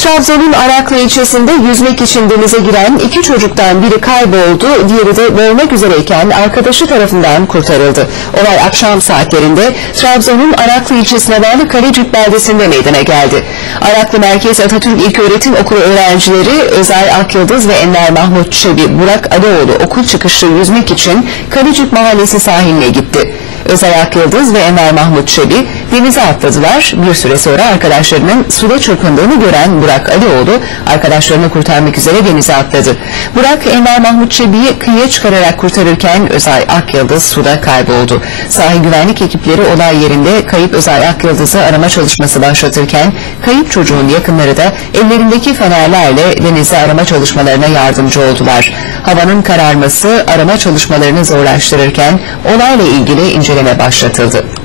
Trabzon'un Araklı ilçesinde yüzmek için denize giren iki çocuktan biri kayboldu, diğeri de boğulmak üzereyken arkadaşı tarafından kurtarıldı. Olay akşam saatlerinde Trabzon'un Araklı ilçesine bağlı Kalecik beldesinde meydana geldi. Araklı Merkez Atatürk İlköğretim Okulu öğrencileri Özay Akyıldız ve Enver Mahmut Çebi Burak Alioğlu okul çıkışı yüzmek için Kalecik Mahallesi sahiline gitti. Özay Akyıldız ve Enver Mahmut Çebi denize atladılar. Bir süre sonra arkadaşlarının suda çırpındığını gören Burak Alioğlu arkadaşlarını kurtarmak üzere denize atladı. Burak Enver Mahmut Çebi'yi kıyıya çıkararak kurtarırken Özay Akyıldız suda kayboldu. Sahil güvenlik ekipleri olay yerinde kayıp Özay Akyıldız'ı arama çalışması başlatırken kayıp çocuğun yakınları da ellerindeki fenerlerle denize arama çalışmalarına yardımcı oldular. Havanın kararması arama çalışmalarını zorlaştırırken olayla ilgili inceleme başlatıldı.